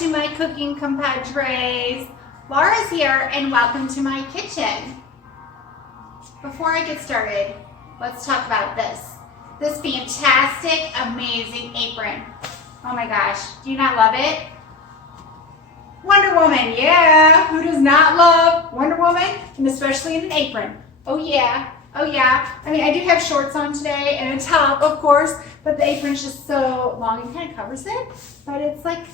to my cooking compadres. Laura's here and welcome to my kitchen. Before I get started, let's talk about this fantastic, amazing apron. Oh my gosh, do you not love it? Wonder Woman, yeah. Who does not love Wonder Woman? And especially in an apron. Oh yeah, oh yeah. I mean, I do have shorts on today and a top, of course, but the apron's just so long and kind of covers it. But it's like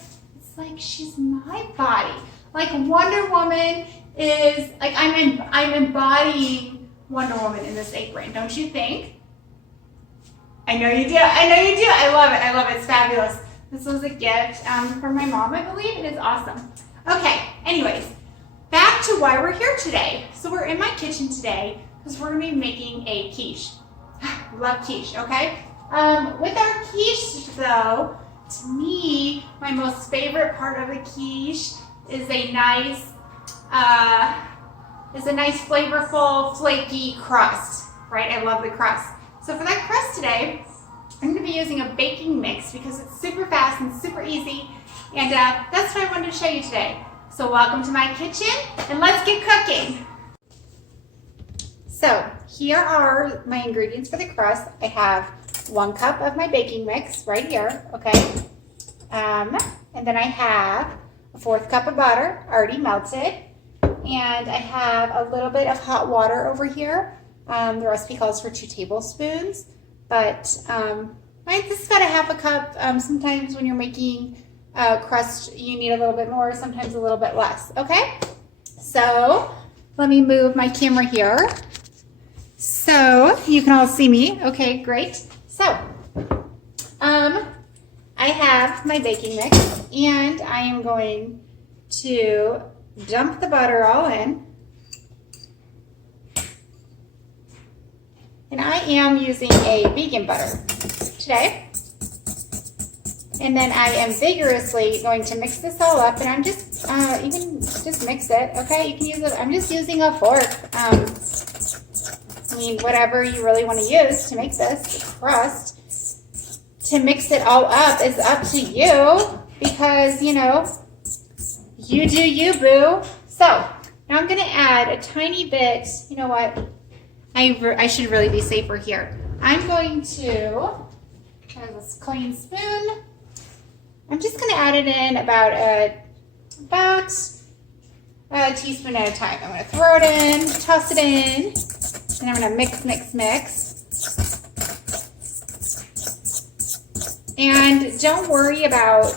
she's my body. Like Wonder Woman is, like I'm embodying Wonder Woman in this apron, don't you think? I know you do, I know you do. I love it, I love it, it's fabulous. This was a gift from my mom, I believe. It is awesome. Okay, anyways, back to why we're here today. So we're in my kitchen today because we're gonna be making a quiche. Love quiche, okay? With our quiche though, to me, my most favorite part of the quiche is a nice flavorful, flaky crust, right? I love the crust. So for that crust today, I'm going to be using a baking mix because it's super fast and super easy, and that's what I wanted to show you today. So welcome to my kitchen, and let's get cooking. So here are my ingredients for the crust. I have 1 cup of my baking mix right here, okay? And then I have a 1/4 cup of butter already melted, and I have a little bit of hot water over here. The recipe calls for 2 tablespoons, but this is about a 1/2 cup. Sometimes when you're making crust, you need a little bit more, sometimes a little bit less, okay? So let me move my camera here so you can all see me. Okay, great. So I have my baking mix, and I am going to dump the butter all in. And I am using a vegan butter today. And then I am vigorously going to mix this all up, and I'm just, just mix it, okay? You can use it, I'm just using a fork. I mean, whatever you really want to use to make this crust. To mix it all up is up to you because, you know, you do you, boo. So now I'm going to add a tiny bit, you know what? I should really be safer here. I'm going to, have this clean spoon. I'm just going to add it in about a teaspoon at a time. I'm going to throw it in, toss it in, and I'm going to mix, mix, mix. And don't worry about,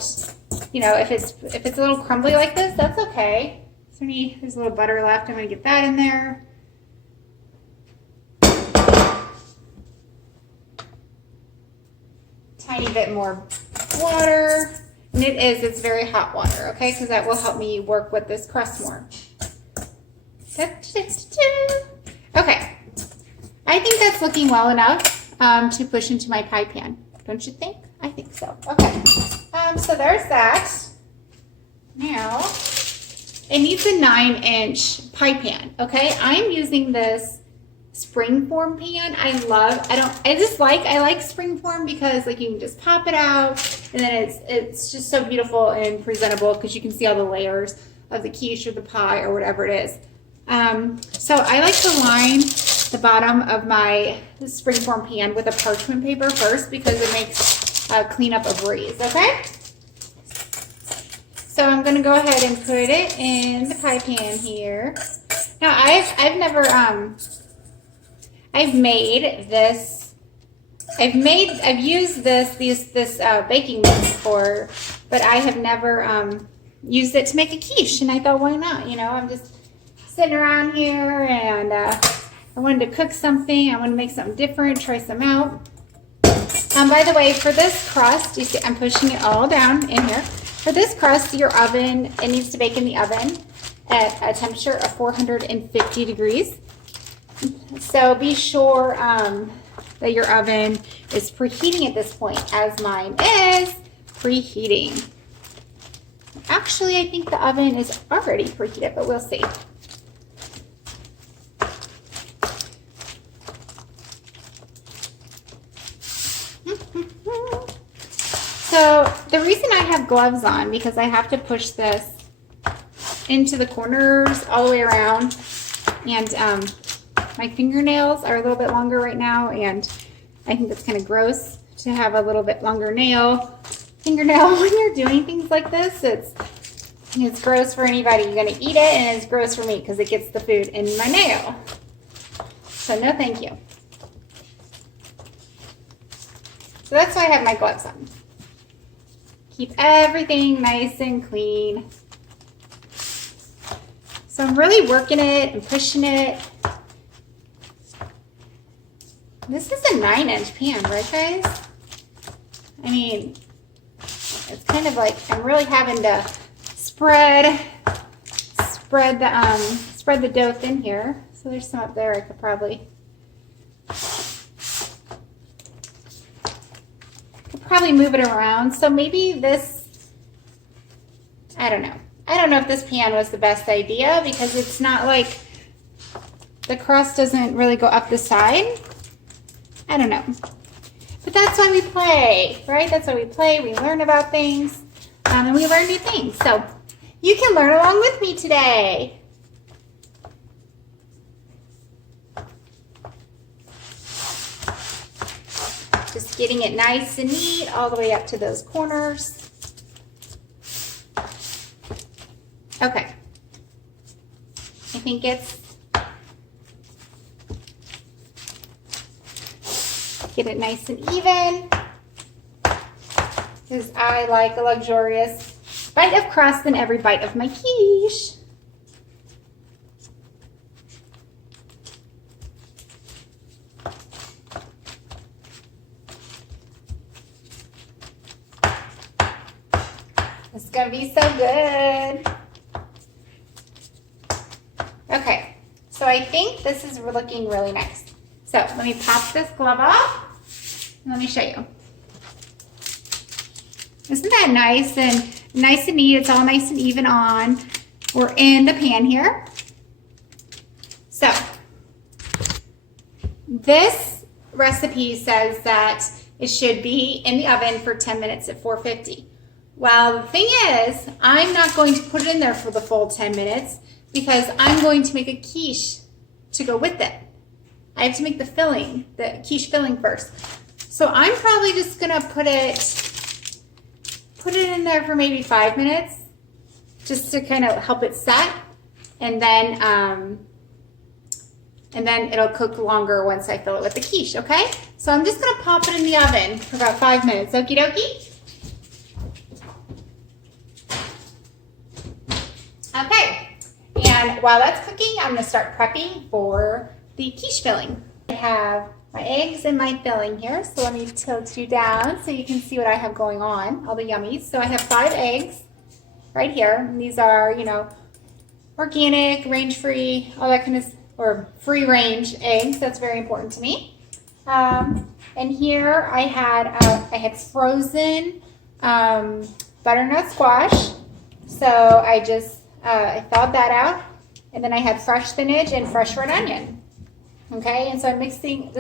you know, if it's a little crumbly like this, that's okay. There's a little butter left. I'm going to get that in there. Tiny bit more water, and it's very hot water, okay, because that will help me work with this crust more. Okay, I think that's looking well enough to push into my pie pan, don't you think? I think so. Okay, so there's that. Now it needs a 9-inch pie pan, okay? I'm using this springform pan. I like springform because like you can just pop it out, and then it's just so beautiful and presentable because you can see all the layers of the quiche or the pie or whatever it is. So I like to line the bottom of my springform pan with a parchment paper first because it makes cleanup a breeze, okay? So I'm gonna go ahead and put it in the pie pan here. Now I've used this baking mix before, but I have never used it to make a quiche, and I thought, why not? You know, I'm just sitting around here, and I wanted to cook something. I want to make something different, try some out. By the way, for this crust, you see I'm pushing it all down in here. For this crust, your oven, it needs to bake in the oven at a temperature of 450 degrees. So be sure that your oven is preheating at this point, as mine is preheating. Actually, I think the oven is already preheated, but we'll see. So the reason I have gloves on, because I have to push this into the corners all the way around, and my fingernails are a little bit longer right now, and I think that's kind of gross to have a little bit longer fingernail when you're doing things like this. It's gross for anybody gonna eat it, and it's gross for me because it gets the food in my nail. So no thank you. So that's why I have my gloves on. Keep everything nice and clean. So I'm really working it and pushing it. This is a 9-inch pan, right guys? I mean, it's kind of like I'm really having to spread the dough thin here. So there's some up there I could probably move it around. So maybe this, I don't know. I don't know if this pan was the best idea because it's not like the crust doesn't really go up the side. I don't know. But that's why we play, right? That's why we play. We learn about things and we learn new things. So you can learn along with me today. Just getting it nice and neat all the way up to those corners. Okay. I think get it nice and even, because I like a luxurious bite of crust in every bite of my quiche. It's gonna be so good. Okay, so I think this is looking really nice. So let me pop this glove off and let me show you. Isn't that nice and neat? It's all nice and even on. We're in the pan here. So this recipe says that it should be in the oven for 10 minutes at 450. Well, the thing is, I'm not going to put it in there for the full 10 minutes because I'm going to make a quiche to go with it. I have to make the quiche filling first. So I'm probably just gonna put it in there for maybe 5 minutes, just to kind of help it set, and then it'll cook longer once I fill it with the quiche. Okay? So I'm just gonna pop it in the oven for about 5 minutes. Okie dokie. Okay. And while that's cooking, I'm gonna start prepping for the quiche filling. I have my eggs and my filling here, so let me tilt you down so you can see what I have going on, all the yummies. So I have 5 eggs right here, and these are, you know, organic, range-free, all that kind of, or free-range eggs. That's very important to me. And here I had frozen butternut squash, so I just I thawed that out, and then I had fresh spinach and fresh red onion. Okay, and so I'm mixing,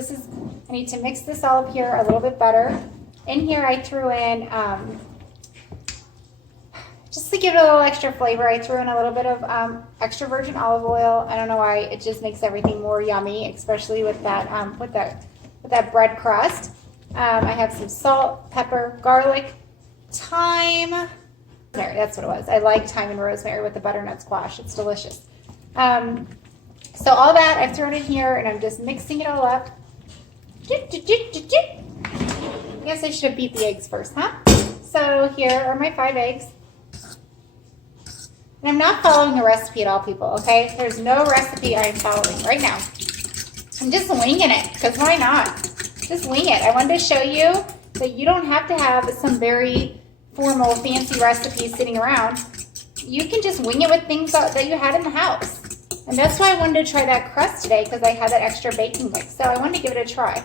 I need to mix this all up here a little bit better. In here I threw in, just to give it a little extra flavor, I threw in a little bit of extra virgin olive oil. I don't know why, it just makes everything more yummy, especially with that bread crust. I have some salt, pepper, garlic, thyme, rosemary, that's what it was. I like thyme and rosemary with the butternut squash, it's delicious. So all that I've thrown in here, and I'm just mixing it all up. I guess I should have beat the eggs first, huh? So here are my 5 eggs. And I'm not following a recipe at all, people, okay? There's no recipe I'm following right now. I'm just winging it, because why not? Just wing it. I wanted to show you that you don't have to have some very formal, fancy recipe sitting around. You can just wing it with things that you had in the house. And that's why I wanted to try that crust today, because I had that extra baking mix. So I wanted to give it a try.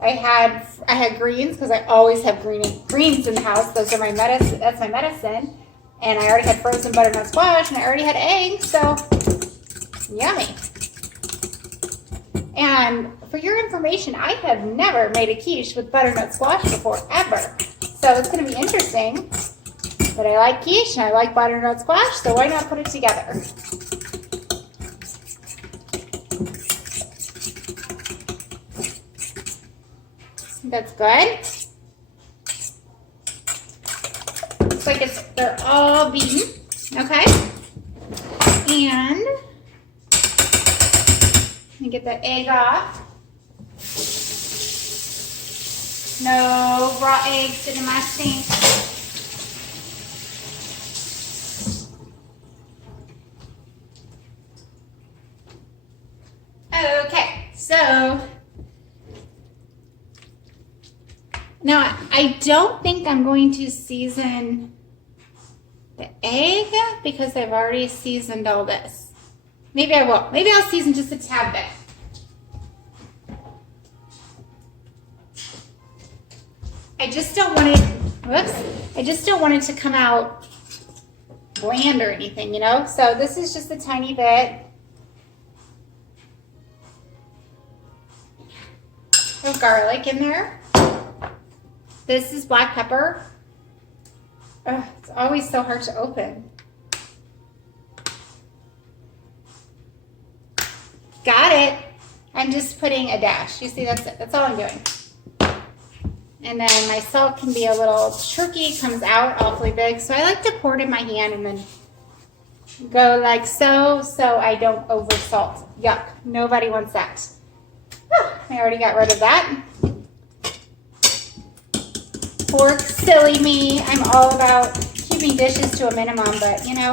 I had greens, because I always have greens in the house. Those are my medicine. That's my medicine. And I already had frozen butternut squash, and I already had eggs. So yummy. And for your information, I have never made a quiche with butternut squash before, ever. So it's going to be interesting. But I like quiche and I like butternut squash, so why not put it together? That's good. Looks like they're all beaten. Okay. And let me get the egg off. No raw eggs sitting in my sink. Okay, so now I don't think I'm going to season the egg because I've already seasoned all this. Maybe I will. Maybe I'll season just a tad bit. I just don't want it, whoops, I just don't want it to come out bland or anything, you know? So this is just a tiny bit of garlic in there. This is black pepper. Ugh, it's always so hard to open. Got it. I'm just putting a dash. You see, that's it. That's all I'm doing. And then my salt can be a little tricky. It comes out awfully big. So I like to pour it in my hand and then go like so I don't over salt. Yuck. Nobody wants that. I already got rid of that. Pork, silly me. I'm all about keeping dishes to a minimum, but you know,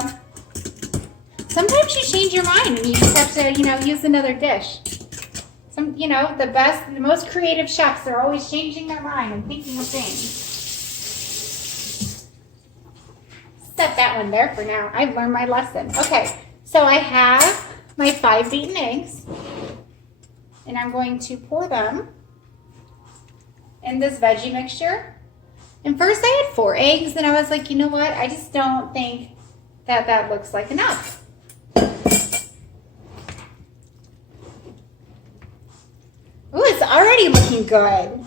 sometimes you change your mind and you just have to, you know, use another dish. Some, you know, the most creative chefs are always changing their mind and thinking of things. Set that one there for now. I've learned my lesson. Okay, so I have my 5 beaten eggs. And I'm going to pour them in this veggie mixture. And first I had 4 eggs, and I was like, you know what? I just don't think that that looks like enough. Ooh, it's already looking good.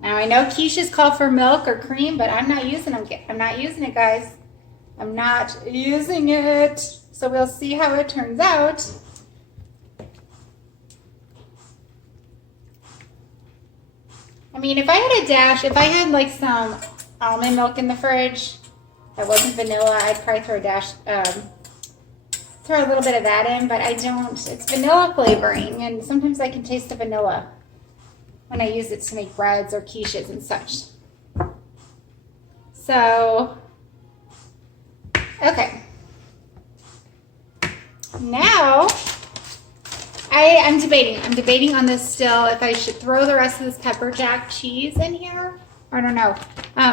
Now I know quiches call for milk or cream, but I'm not using them. I'm not using it, guys. I'm not using it. So we'll see how it turns out. I mean, if I had a dash, if I had like some almond milk in the fridge that wasn't vanilla, I'd probably throw a dash, throw a little bit of that in, but I don't. It's vanilla flavoring, and sometimes I can taste the vanilla when I use it to make breads or quiches and such. So, okay. Now, I'm debating on this still if I should throw the rest of this pepper jack cheese in here. I don't know.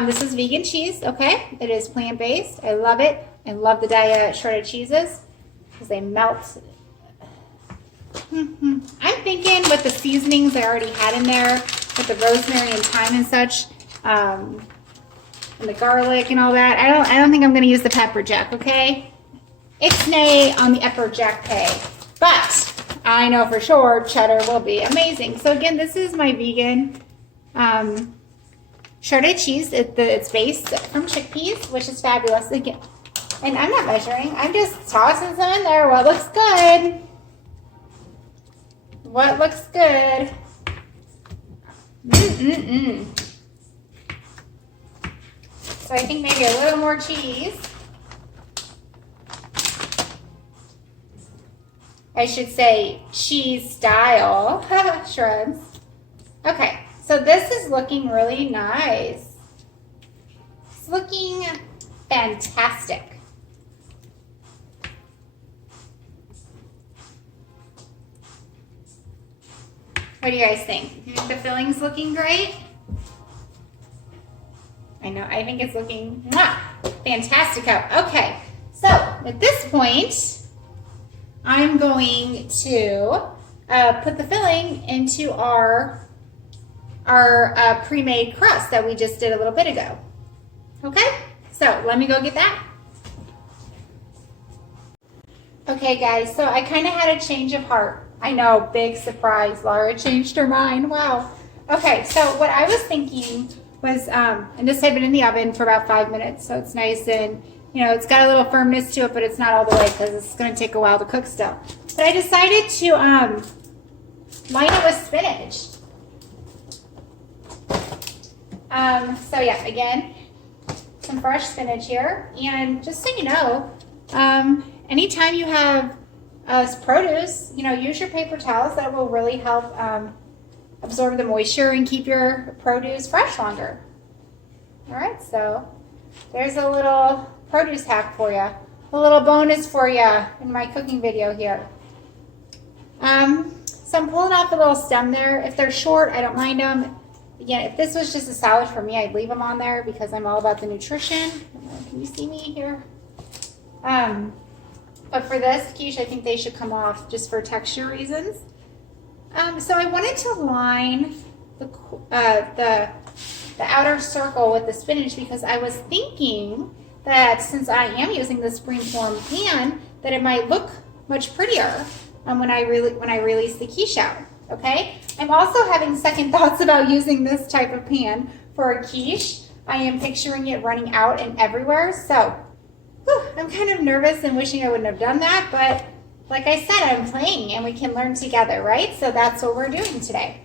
This is vegan cheese, okay? It is plant-based. I love it. I love the diet shredded cheeses because they melt. I'm thinking with the seasonings I already had in there, with the rosemary and thyme and such, and the garlic and all that, I don't think I'm going to use the pepper jack, okay? Ixnay on the pepper jack pay. But I know for sure cheddar will be amazing. So again, this is my vegan shredded cheese. It's based from chickpeas, which is fabulous. Again, and I'm not measuring. I'm just tossing some in there. What looks good? What looks good? So I think maybe a little more cheese. I should say cheese style shreds. Okay, so this is looking really nice. It's looking fantastic. What do you guys think? Do you think the filling's looking great? I know, I think it's looking fantastic. Okay, so at this point, I'm going to put the filling into our pre-made crust that we just did a little bit ago. Okay, so let me go get that. Okay guys, so I kind of had a change of heart. I know, big surprise, Laura changed her mind, wow. Okay, so what I was thinking was, and this had been in the oven for about 5 minutes, so it's nice and, you know, it's got a little firmness to it, but it's not all the way because it's going to take a while to cook still. But I decided to line it with spinach. So yeah, again, some fresh spinach here. And just so you know, anytime you have produce, you know, use your paper towels. That will really help absorb the moisture and keep your produce fresh longer. All right, so there's a little produce hack for you. A little bonus for you in my cooking video here. So I'm pulling off a little stem there. If they're short, I don't mind them. Again, if this was just a salad for me, I'd leave them on there because I'm all about the nutrition. Can you see me here? But for this quiche, I think they should come off just for texture reasons. So I wanted to line the outer circle with the spinach because I was thinking that since I am using the springform pan, that it might look much prettier when I release the quiche out. Okay. I'm also having second thoughts about using this type of pan for a quiche. I am picturing it running out and everywhere. So I'm kind of nervous and wishing I wouldn't have done that, but like I said, I'm playing and we can learn together, right? So that's what we're doing today.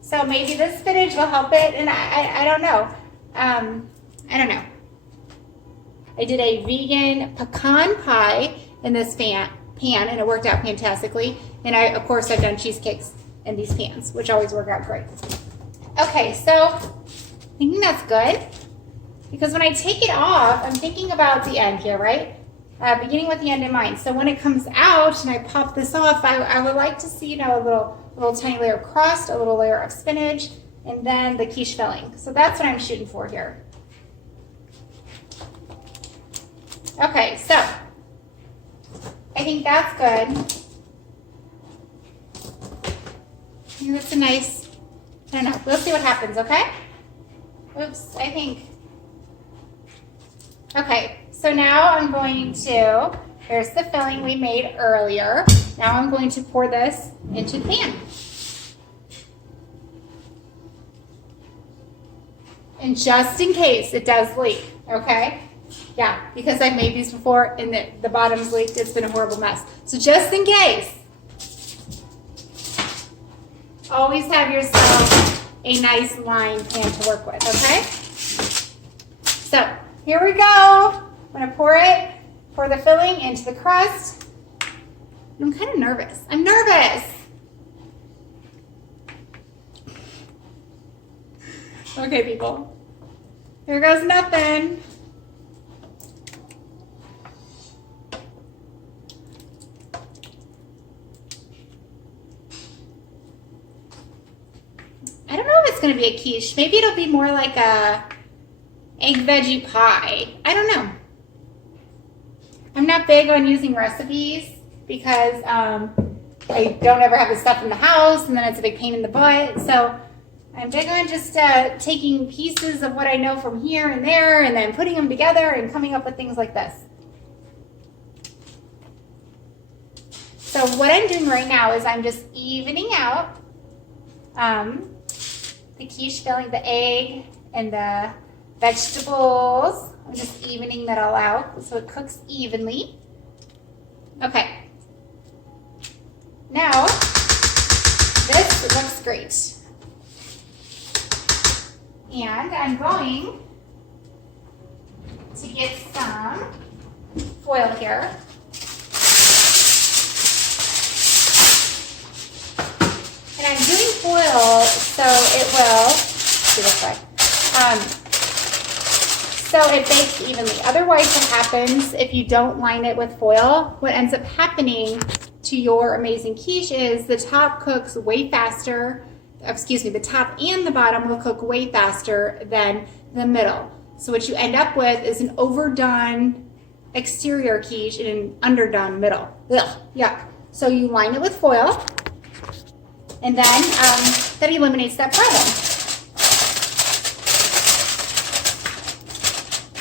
So maybe this spinach will help it, and I don't know. I don't know. I did a vegan pecan pie in this pan, and it worked out fantastically. And of course, I've done cheesecakes in these pans, which always work out great. Okay, so thinking that's good. Because when I take it off, I'm thinking about the end here, right? Beginning with the end in mind. So when it comes out and I pop this off, I would like to see, you know, a little tiny layer of crust, a little layer of spinach, and then the quiche filling. So that's what I'm shooting for here. Okay, so I think that's good. And that's a nice, I don't know, we'll see what happens, okay? Oops, I think. Okay, so now I'm going to, here's the filling we made earlier. Now I'm going to pour this into the pan. And just in case it does leak, okay? Yeah, because I've made these before and the bottom's leaked. It's been a horrible mess. So just in case, always have yourself a nice lined pan to work with, okay? So here we go. I'm gonna pour the filling into the crust. I'm kind of nervous. I'm nervous. Okay, people. Here goes nothing. I don't know if it's going to be a quiche. Maybe it'll be more like a egg veggie pie. I don't know. I'm not big on using recipes because I don't ever have the stuff in the house and then it's a big pain in the butt. So I'm big on just taking pieces of what I know from here and there and then putting them together and coming up with things like this. So what I'm doing right now is I'm just evening out the quiche filling, the egg and the vegetables. I'm just evening that all out so it cooks evenly. Okay. Now, this looks great. And I'm going to get some foil here. And I'm doing foil so it will, do this way, so it bakes evenly. Otherwise what happens if you don't line it with foil, what ends up happening to your amazing quiche is the top cooks way faster, the top and the bottom will cook way faster than the middle. So what you end up with is an overdone exterior quiche and an underdone middle. Ugh, yeah. So you line it with foil, and then that eliminates that problem.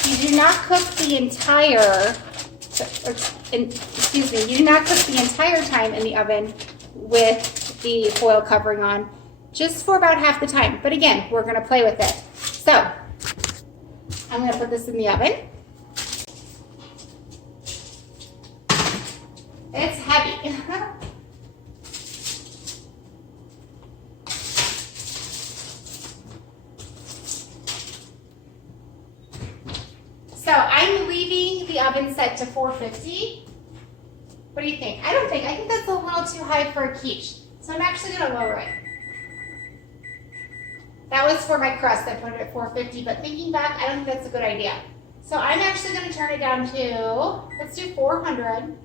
You do not cook the entire, you do not cook the entire time in the oven with the foil covering on, just for about half the time. But again, we're gonna play with it. So, I'm gonna put this in the oven. It's heavy. So I'm leaving the oven set to 450. What do you think? I think that's a little too high for a quiche. So I'm actually gonna lower it. That was for my crust, I put it at 450, but thinking back, I don't think that's a good idea. So I'm actually gonna turn it down to, let's do 400.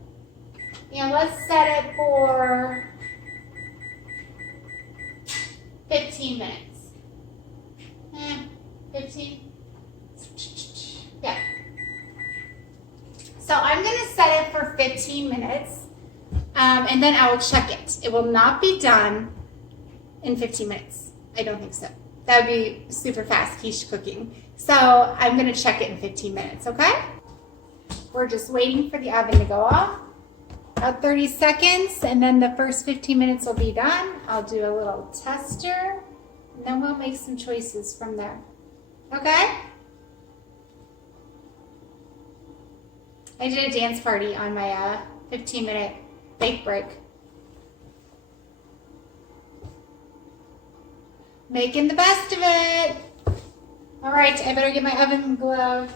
And let's set it for 15 minutes. 15? Yeah. So I'm gonna set it for 15 minutes and then I will check it. It will not be done in 15 minutes. I don't think so. That would be super fast quiche cooking. So I'm gonna check it in 15 minutes, okay? We're just waiting for the oven to go off. About 30 seconds and then the first 15 minutes will be done. I'll do a little tester and then we'll make some choices from there, okay? I did a dance party on my 15-minute bake break. Making the best of it. All right, I better get my oven glove.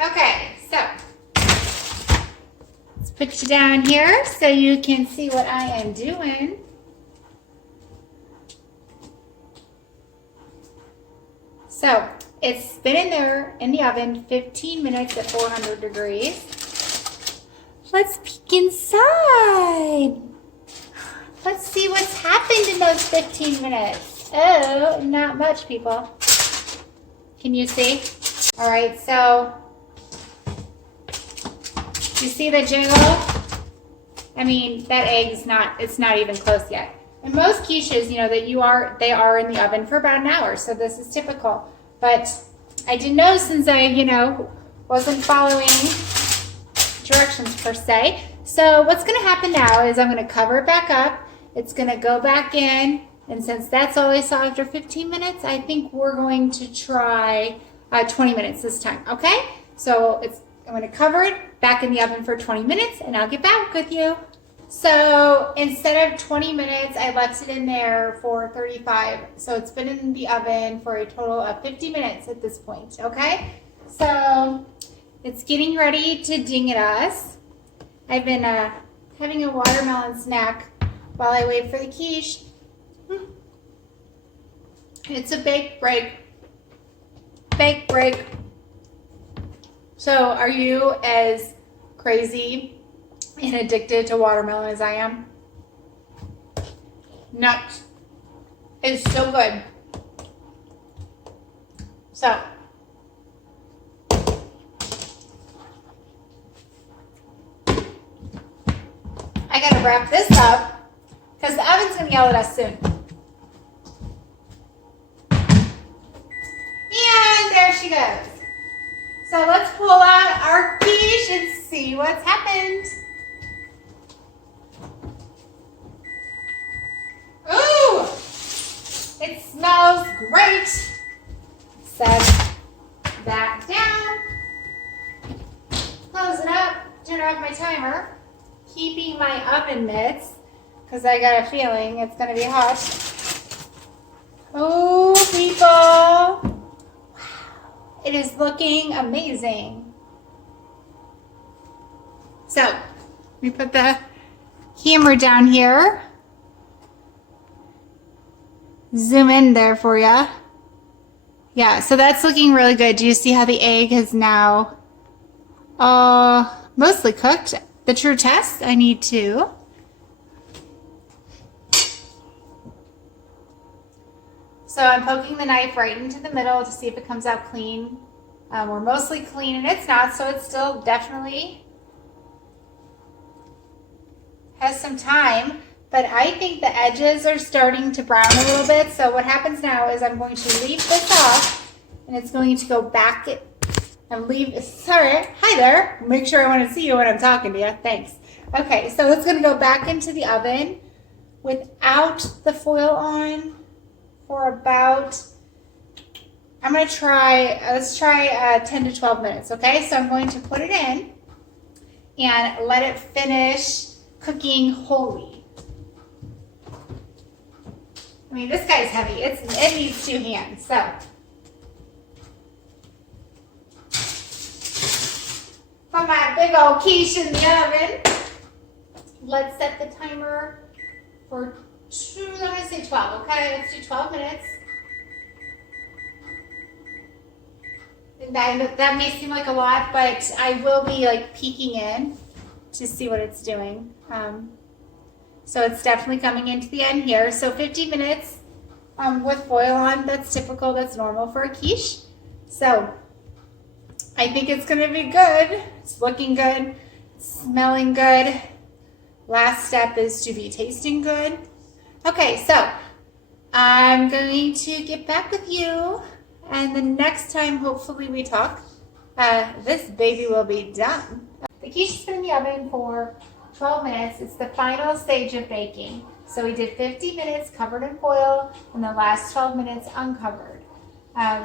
Okay, so let's put you down here so you can see what I am doing. So it's been in there in the oven 15 minutes at 400 degrees. Let's peek inside. Let's see what's happened in those 15 minutes. Oh, not much, people. Can you see? All right, so you see the jiggle? I mean, that egg's it's not even close yet. And most quiches, you know, they are in the oven for about an hour, so this is typical. But I didn't know since I, wasn't following directions per se. So what's gonna happen now is I'm gonna cover it back up. It's gonna go back in, and since that's all I saw after 15 minutes, I think we're going to try 20 minutes this time, okay? So I'm gonna cover it back in the oven for 20 minutes, and I'll get back with you. So instead of 20 minutes, I left it in there for 35. So it's been in the oven for a total of 50 minutes at this point, okay? So it's getting ready to ding at us. I've been having a watermelon snack while I wait for the quiche. It's a bake break. Bake break. So are you as crazy and addicted to watermelon as I am? Nuts. It's so good. So I gotta wrap this up because the oven's gonna yell at us soon. And there she goes. So let's pull out our quiche and see what's happened. Ooh, it smells great. Set that down. Close it up, turn off my timer. Keeping my oven mitts because I got a feeling it's gonna be hot. Oh, people. It is looking amazing. So, let me put the camera down here. Zoom in there for you. Yeah, so that's looking really good. Do you see how the egg is now mostly cooked? The true test, I need to. So I'm poking the knife right into the middle to see if it comes out clean. We're mostly clean and it's not, so it's still definitely has some time, but I think the edges are starting to brown a little bit. So what happens now is I'm going to leave this off and it's going to go back and leave, sorry, hi there. Make sure I want to see you when I'm talking to you. Thanks. Okay, so it's going to go back into the oven without the foil on for about, I'm going to try, let's try 10 to 12 minutes, okay? So I'm going to put it in and let it finish cooking wholly. I mean, this guy's heavy. It needs 2 hands, so. Put my big old quiche in the oven. Let's set the timer for I'm going to say 12, okay? Let's do 12 minutes. And that may seem like a lot, but I will be like peeking in to see what it's doing. So it's definitely coming into the end here. So 50 minutes with foil on, that's typical, that's normal for a quiche. So I think it's gonna be good. It's looking good, smelling good. Last step is to be tasting good. Okay, so I'm going to get back with you, and the next time hopefully we talk, this baby will be done. The quiche has been in the oven for 12 minutes. It's the final stage of baking. So we did 50 minutes covered in foil and the last 12 minutes uncovered.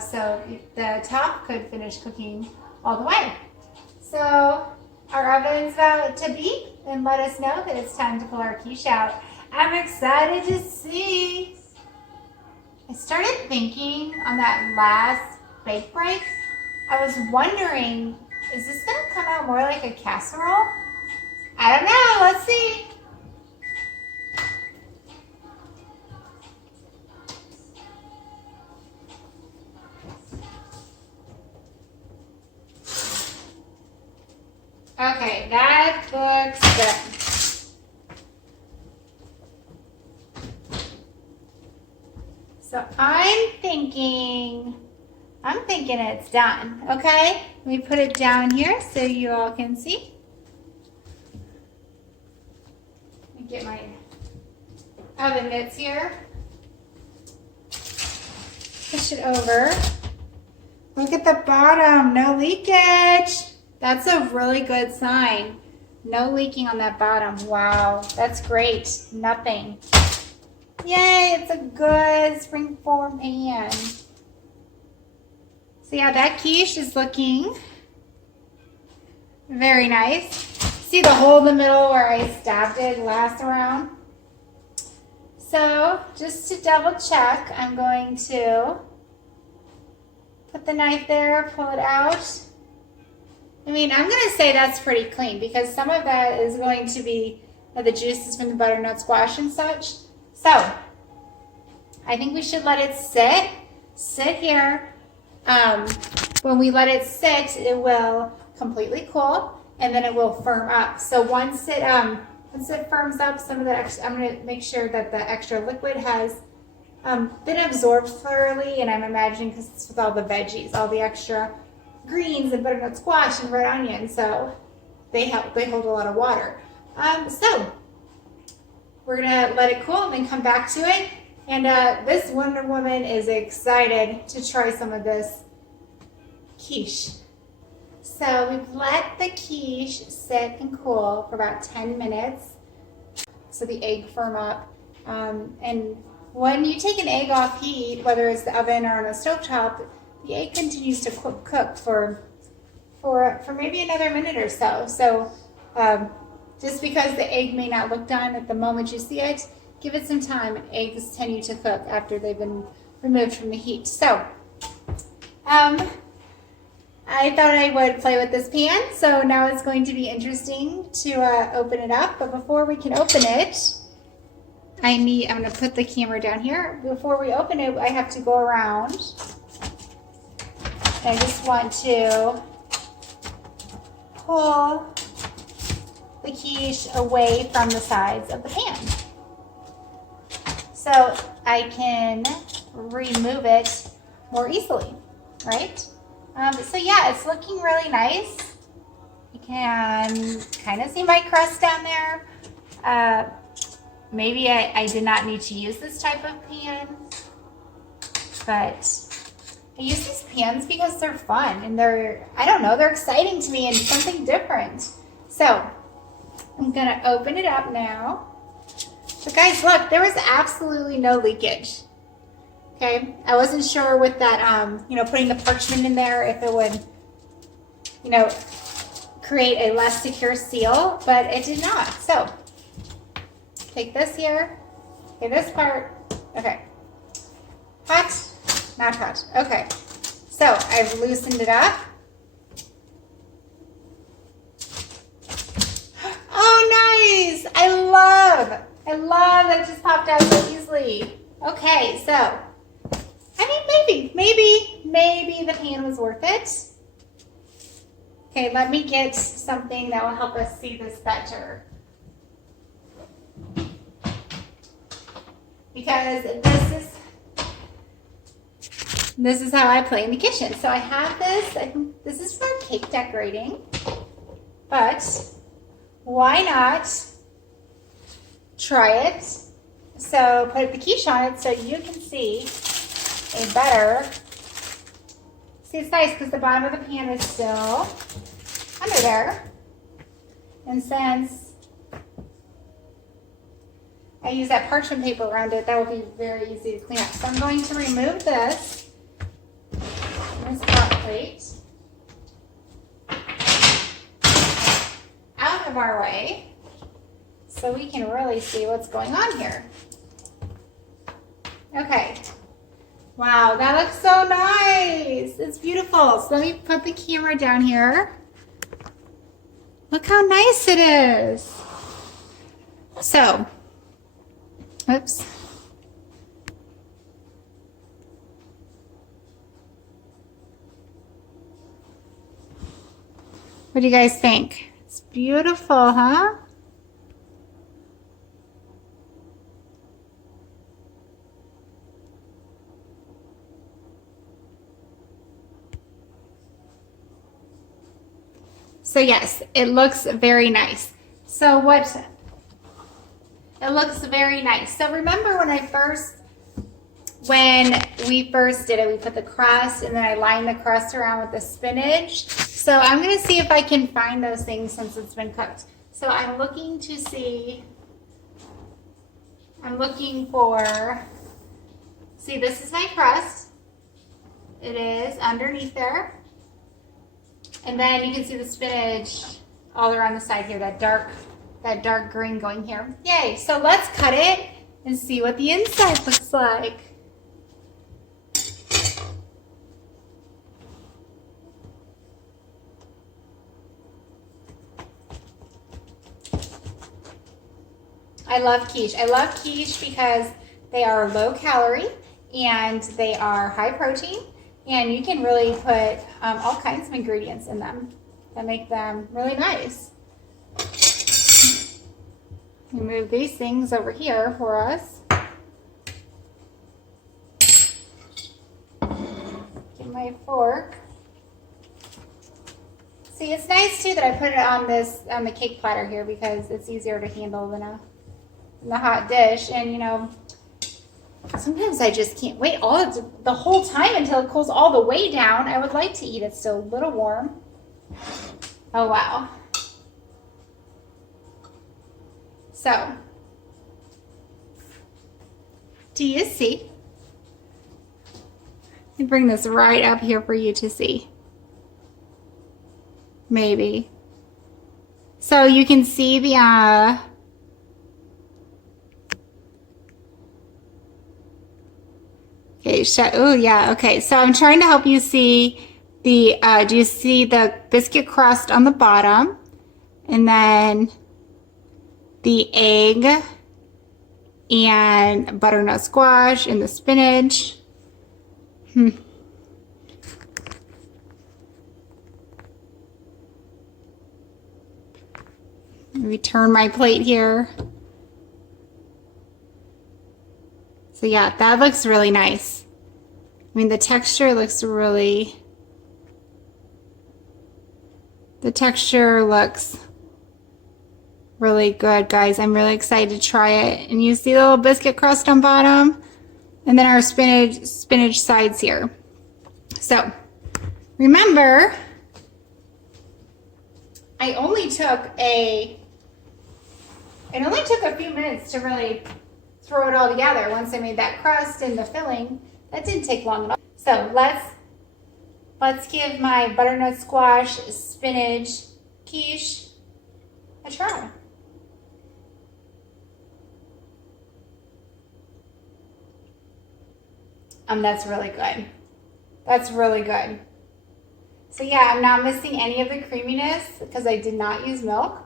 So the top could finish cooking all the way. So our oven's about to beep and let us know that it's time to pull our quiche out. I'm excited to see. I started thinking on that last bake break, I was wondering, is this gonna come out more like a casserole? I don't know, let's see. Okay, that looks good. So I'm thinking it's done, okay? Let me put it down here so you all can see. Let me get my oven mitts here. Push it over. Look at the bottom, no leakage. That's a really good sign. No leaking on that bottom. Wow, that's great. Nothing. Yay, it's a good springform pan. So yeah, that quiche is looking very nice. See the hole in the middle where I stabbed it last round? So just to double check, I'm going to put the knife there, pull it out. I mean, I'm going to say that's pretty clean because some of that is going to be the juices from the butternut squash and such. So I think we should let it sit here. When we let it sit, it will completely cool and then it will firm up. So once it firms up, some of the extra, I'm going to make sure that the extra liquid has been absorbed thoroughly, and I'm imagining because it's with all the veggies, all the extra greens and butternut squash and red onion, so they hold a lot of water. So we're gonna let it cool and then come back to it. And this Wonder Woman is excited to try some of this quiche. So we've let the quiche sit and cool for about 10 minutes so the egg firm up. And when you take an egg off heat, whether it's the oven or on a stovetop, the egg continues to cook for maybe another minute or so. So just because the egg may not look done at the moment you see it, give it some time. Eggs tend to cook after they've been removed from the heat. So I thought I would play with this pan. So now it's going to be interesting to open it up. But before we can open it, I'm going to put the camera down here. Before we open it, I have to go around. I just want to pull the quiche away from the sides of the pan so I can remove it more easily, right? So yeah, it's looking really nice. You can kind of see my crust down there. Maybe I did not need to use this type of pan, but I use these pans because they're fun and I don't know, they're exciting to me and something different. So I'm gonna open it up now. So guys, look, there was absolutely no leakage. Okay, I wasn't sure with that, putting the parchment in there if it would, create a less secure seal, but it did not. So take this here, okay, this part, okay, hot, not hot, okay. So I've loosened it up. Oh, nice, I love that it just popped out so easily. Okay, so, I mean, maybe the pan was worth it. Okay, let me get something that will help us see this better. Because this is how I play in the kitchen. So I have this, I think this is for cake decorating, but why not try it? So put the quiche on it so you can see a better. See, it's nice because the bottom of the pan is still under there. And since I use that parchment paper around it, that will be very easy to clean up. So I'm going to remove this hot plate out of our way so we can really see what's going on here. Okay. Wow, that looks so nice. It's beautiful. So let me put the camera down here. Look how nice it is. So, oops. What do you guys think? It's beautiful, huh? So yes, it looks very nice. It looks very nice. So remember when we first did it, we put the crust and then I lined the crust around with the spinach. So I'm gonna see if I can find those things since it's been cooked. So I'm looking for, see, this is my crust. It is underneath there. And then you can see the spinach all around the side here, that dark green going here. Yay, so let's cut it and see what the inside looks like. I love quiche. I love quiche because they are low calorie and they are high protein. And you can really put all kinds of ingredients in them that make them really nice. Move these things over here for us. Get my fork. See, it's nice too that I put it on the cake platter here because it's easier to handle than the hot dish. And sometimes I just can't wait the whole time until it cools all the way down. I would like to eat it still a little warm. Oh, wow. So, do you see? Let me bring this right up here for you to see. Maybe. So you can see the, okay, oh yeah, okay. So I'm trying to help you see the, do you see the biscuit crust on the bottom? And then the egg and butternut squash and the spinach. Let me turn my plate here. So yeah, that looks really nice. I mean, the texture looks really The texture looks really good, guys. I'm really excited to try it. And you see the little biscuit crust on bottom, and then our spinach sides here. So remember, it only took a few minutes to really throw it all together. Once I made that crust and the filling, that didn't take long at all. So let's give my butternut squash spinach quiche a try. That's really good. That's really good. So yeah, I'm not missing any of the creaminess because I did not use milk.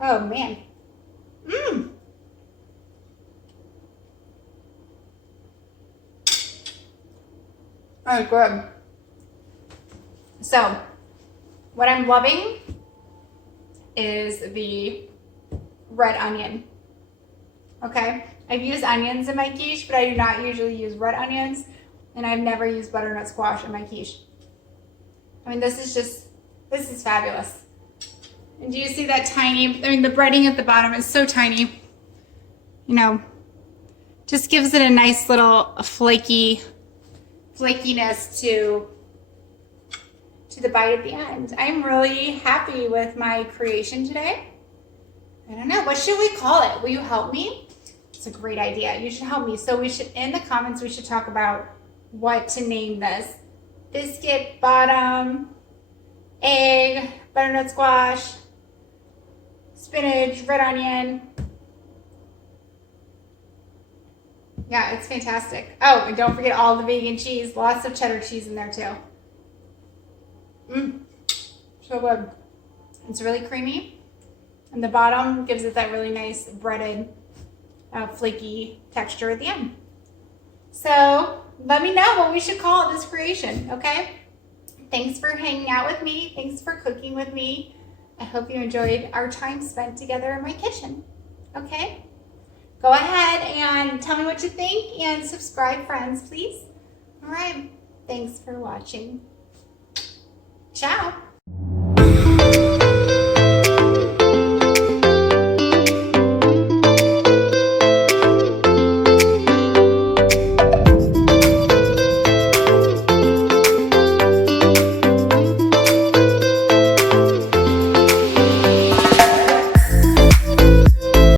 Oh man. Oh, good. So, what I'm loving is the red onion. Okay? I've used onions in my quiche, but I do not usually use red onions, and I've never used butternut squash in my quiche. I mean, this is fabulous. And do you see that tiny, the breading at the bottom is so tiny. You know, just gives it a nice little flakiness to the bite at the end. I'm really happy with my creation today. I don't know, what should we call it? Will you help me? It's a great idea. You should help me. So we should, in the comments, we should talk about what to name this. Biscuit bottom, egg, butternut squash, spinach, red onion. Yeah, it's fantastic. Oh, and don't forget all the vegan cheese. Lots of cheddar cheese in there too. So good. It's really creamy. And the bottom gives it that really nice breaded, flaky texture at the end. So let me know what we should call this creation, okay? Thanks for hanging out with me. Thanks for cooking with me. I hope you enjoyed our time spent together in my kitchen, okay? Go ahead and tell me what you think and subscribe, friends, please. All right, thanks for watching. Ciao.